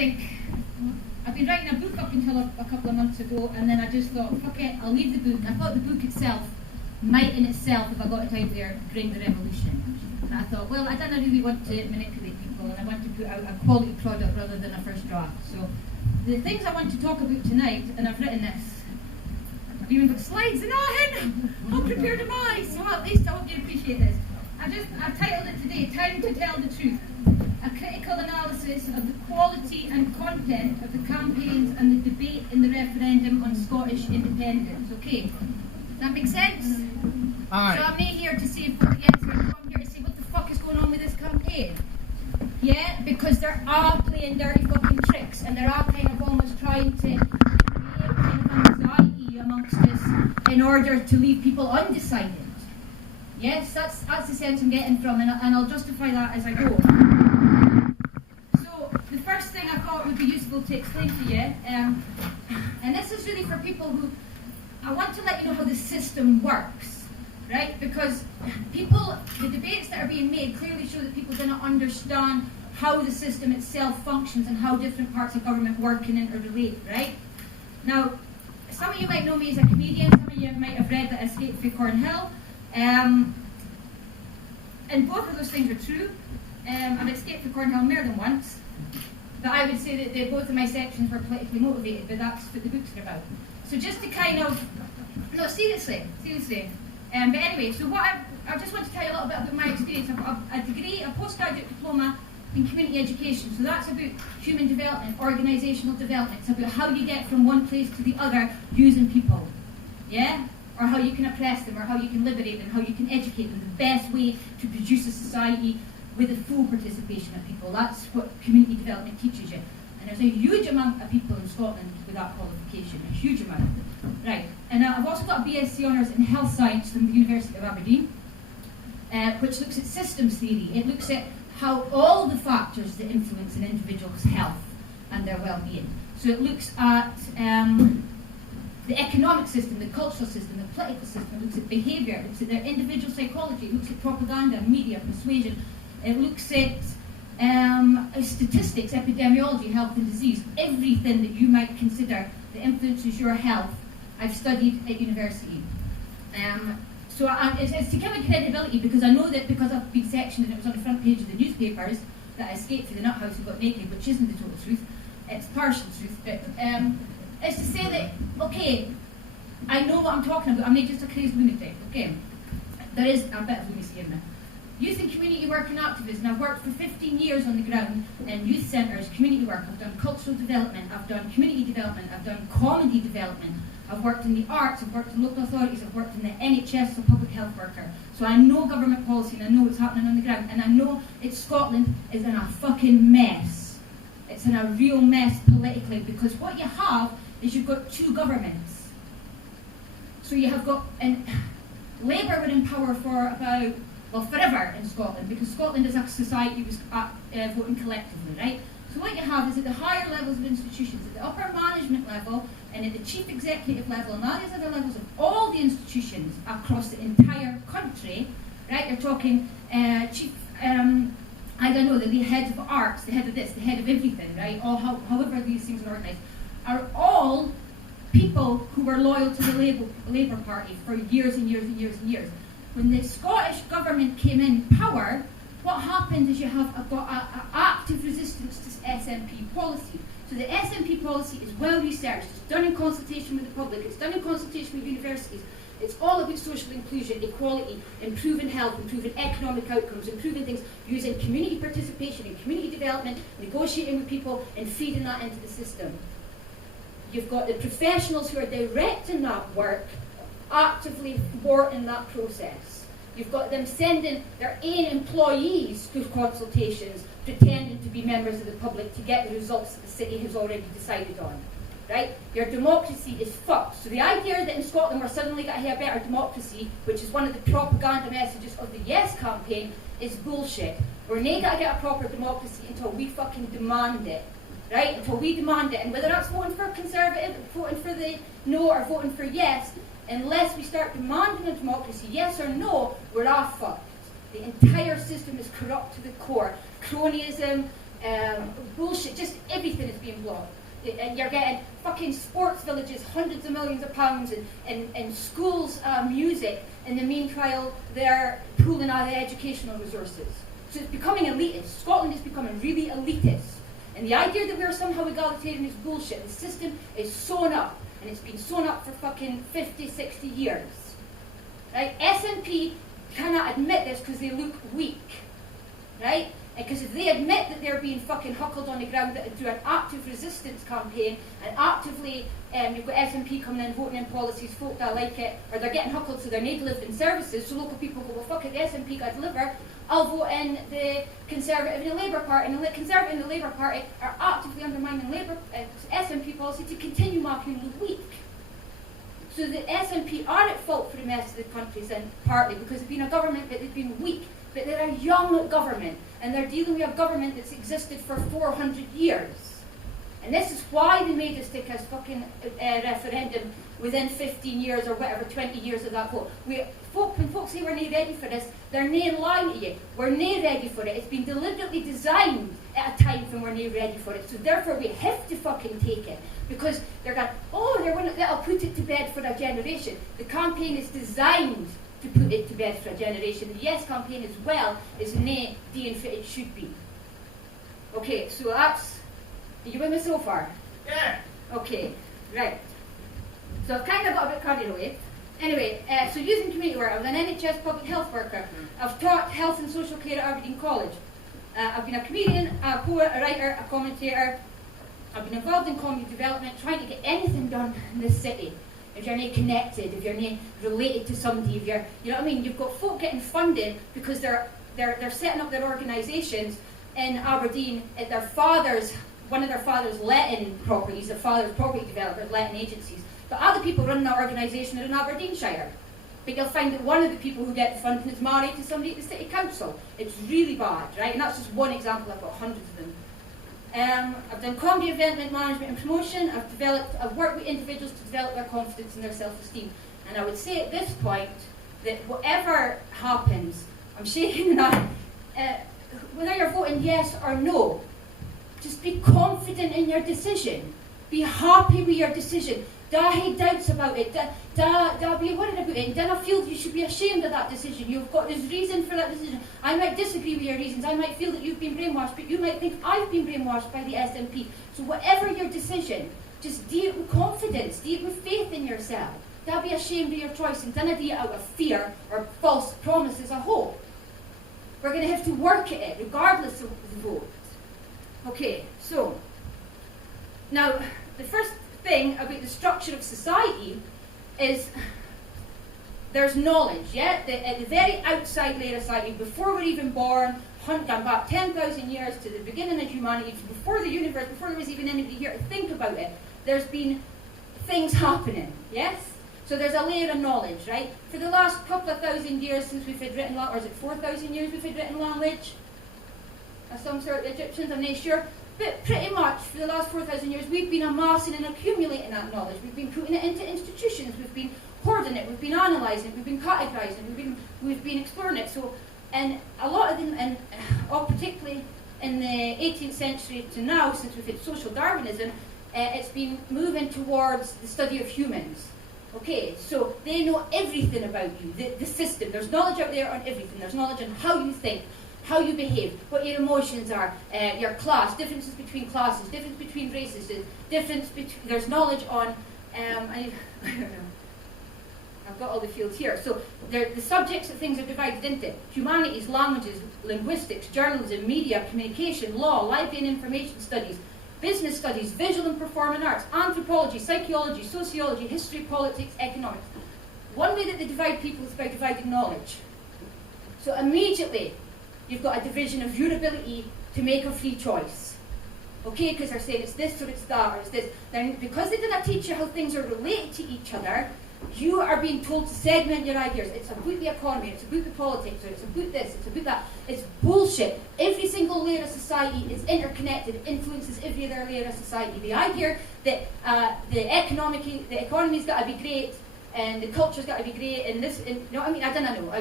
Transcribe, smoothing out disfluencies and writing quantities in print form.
think, I've been writing a book up until a couple of months ago, and then I just thought, fuck it, I'll leave the book. I thought the book itself might in itself, if I got it out there, bring the revolution. And I thought, well, I don't really want to manipulate people, and I want to put out a quality product rather than a first draft. So the things I want to talk about tonight, and I've written this, I've even got slides and all. How prepared am I? So at least I hope you appreciate this. I've titled it today, Time to Tell the Truth. A critical analysis of the quality and content of the campaigns and the debate in the referendum on Scottish independence. Okay, does that make sense? Aye. So I'm not here to say yes, I'm here to say what the fuck is going on with this campaign. Yeah, because they're all playing dirty fucking tricks, and they're all kind of almost trying to create kind of anxiety amongst us in order to leave people undecided. Yes, that's the sense I'm getting from, and I'll justify that as I go. So the first thing I thought would be useful to explain to you, and this is really for people who, I want to let you know how the system works, right? Because the debates that are being made clearly show that people don't understand how the system itself functions and how different parts of government work and interrelate, right? Now, some of you might know me as a comedian, some of you might have read that I escaped from Cornhill. And both of those things are true. I've escaped from Cornhill more than once, but I would say that both of my sections were politically motivated, but that's what the books are about. So just to kind of, no, seriously. But anyway, so what I just want to tell you a little bit about my experience. I've got a degree, a postgraduate diploma in community education, so that's about human development, organisational development. It's about how you get from one place to the other using people, yeah? Or how you can oppress them, or how you can liberate them, how you can educate them, the best way to produce a society with the full participation of people. That's what community development teaches you. And there's a huge amount of people in Scotland with that qualification, a huge amount. Right, and I've also got a BSc Honours in Health Science from the University of Aberdeen, which looks at systems theory. It looks at how all the factors that influence an individual's health and their well-being. So it looks at the economic system, the cultural system, the political system. It looks at behaviour, it looks at their individual psychology, it looks at propaganda, media, persuasion. It looks at statistics, epidemiology, health and disease, everything that you might consider that influences your health. I've studied at university. So it's to give it credibility, because I know that because I've been sectioned and it was on the front page of the newspapers that I escaped from the nut house and got naked, which isn't the total truth. It's partial truth, but is to say that, okay, I know what I'm talking about, I'm not just a crazy lunatic, okay? There is a bit of lunacy in there. Youth and community work and activism. I've worked for 15 years on the ground in youth centres, community work. I've done cultural development, I've done community development, I've done comedy development, I've worked in the arts, I've worked in local authorities, I've worked in the NHS as a public health worker. So I know government policy and I know what's happening on the ground, and I know Scotland is in a fucking mess. It's in a real mess politically, because what you have is you've got two governments. So you have got, and Labour were in power for about, well, forever in Scotland, because Scotland as a society was voting collectively, right? So what you have is at the higher levels of institutions, at the upper management level, and at the chief executive level, and all these other levels of all the institutions across the entire country, right? You're talking chief, I don't know, the head of arts, the head of this, the head of everything, right? Or however these things are organised, are all people who were loyal to the Labour Party for years and years and years and years. When the Scottish government came in power, what happened is you have got an active resistance to SNP policy. So the SNP policy is well researched, it's done in consultation with the public, it's done in consultation with universities. It's all about social inclusion, equality, improving health, improving economic outcomes, improving things, using community participation and community development, negotiating with people and feeding that into the system. You've got the professionals who are directing that work, actively thwarting that process. You've got them sending their own employees to consultations, pretending to be members of the public to get the results that the city has already decided on. Right? Your democracy is fucked. So the idea that in Scotland we're suddenly going to have a better democracy, which is one of the propaganda messages of the Yes campaign, is bullshit. We're not going to get a proper democracy until we fucking demand it. Right? Until we demand it. And whether that's voting for Conservative, voting for the no, or voting for Yes, unless we start demanding a democracy, yes or no, we're all fucked. The entire system is corrupt to the core. Cronyism, bullshit, just everything is being blocked. And you're getting fucking sports villages, hundreds of millions of pounds, and schools' music. In the meanwhile, they're pooling out the educational resources. So it's becoming elitist. Scotland is becoming really elitist. And the idea that we're somehow egalitarian is bullshit. The system is sewn up, and it's been sewn up for fucking 50, 60 years. Right? SNP cannot admit this because they look weak. Right? Because if they admit that they're being fucking huckled on the ground through an active resistance campaign, and actively you've got SNP coming in, voting in policies, folk that like it, or they're getting huckled so they're not delivered in services, so local people go, well fuck it, the SNP got to deliver, I'll vote in the Conservative and the Labour Party, and the Conservative and the Labour Party are actively undermining Labour SNP policy to continue marking them weak. So the SNP are at fault for the mess of the country's in, partly because they've been a government but they've been weak. But they're a young government, and they're dealing with a government that's existed for 400 years. And this is why they made us take a fucking referendum within 15 years or whatever, 20 years of that vote. When folks say we're not ready for this, they're not lying to you. We're not ready for it. It's been deliberately designed at a time when we're not ready for it. So therefore we have to fucking take it. Because they're going, that'll put it to bed for a generation. The campaign is designed to put it to bed for a generation. The Yes campaign as well is nay, deeing fit it should be. Okay, so that's, are you with me so far? Yeah. Okay, right. So I've kind of got a bit carried away. Anyway, so using community work, I was an NHS public health worker. I've taught health and social care at Aberdeen College. I've been a comedian, a poet, a writer, a commentator. I've been involved in community development, trying to get anything done in this city. If you're not connected, if you're not related to somebody, if you're, you know what I mean? You've got folk getting funded because they're setting up their organisations in Aberdeen at their father's, one of their father's letting properties, their father's property developers, letting agencies. But other people running that organisation are in Aberdeenshire. But you'll find that one of the people who get the funding is married to somebody at the city council. It's really bad, right? And that's just one example. I've got hundreds of them. I've done comedy, event management and promotion. I've worked with individuals to develop their confidence and their self-esteem. And I would say at this point that whatever happens, I'm shaking that, whether you're voting yes or no, just be confident in your decision. Be happy with your decision. Don't have doubts about it. Don't be worried about it. And don't feel you should be ashamed of that decision. There's reason for that decision. I might disagree with your reasons. I might feel that you've been brainwashed, but you might think I've been brainwashed by the SNP. So whatever your decision, just do it with confidence. Do it with faith in yourself. Don't be ashamed of your choice, and don't do it out of fear or false promises or hope. We're going to have to work at it, regardless of the vote. Okay, so now the first thing about the structure of society is there's knowledge, yeah? At the very outside layer of society, before we're even born, gone back 10,000 years to the beginning of humanity, before the universe, before there was even anybody here to think about it, there's been things happening, yes? So there's a layer of knowledge, right? For the last couple of thousand years since we've had written language, or is it 4,000 years we've had written language? As some sort of Egyptians, I'm not sure. But pretty much for the last 4,000 years, we've been amassing and accumulating that knowledge. We've been putting it into institutions. We've been hoarding it. We've been analysing it. We've been categorising. We've been exploring it. So, and a lot of them, and particularly in the 18th century to now, since we've had social Darwinism, it's been moving towards the study of humans. Okay, so they know everything about you, the system. There's knowledge out there on everything. There's knowledge on how you think, how you behave, what your emotions are, your class, differences between classes, difference between races, there's knowledge on, I don't know, I've got all the fields here. So the subjects that things are divided into: humanities, languages, linguistics, journalism, media, communication, law, library and information studies, business studies, visual and performing arts, anthropology, psychology, sociology, history, politics, economics. One way that they divide people is by dividing knowledge. So immediately, you've got a division of your ability to make a free choice. Okay, because they're saying it's this or it's that or it's this. Then because they didn't teach you how things are related to each other, you are being told to segment your ideas. It's about the economy, it's about the politics, or it's about this, it's about that. It's bullshit. Every single layer of society is interconnected, influences every other layer of society. The idea that the economy's got to be great, and the culture's got to be great, and this, and, you know what I mean? I don't know.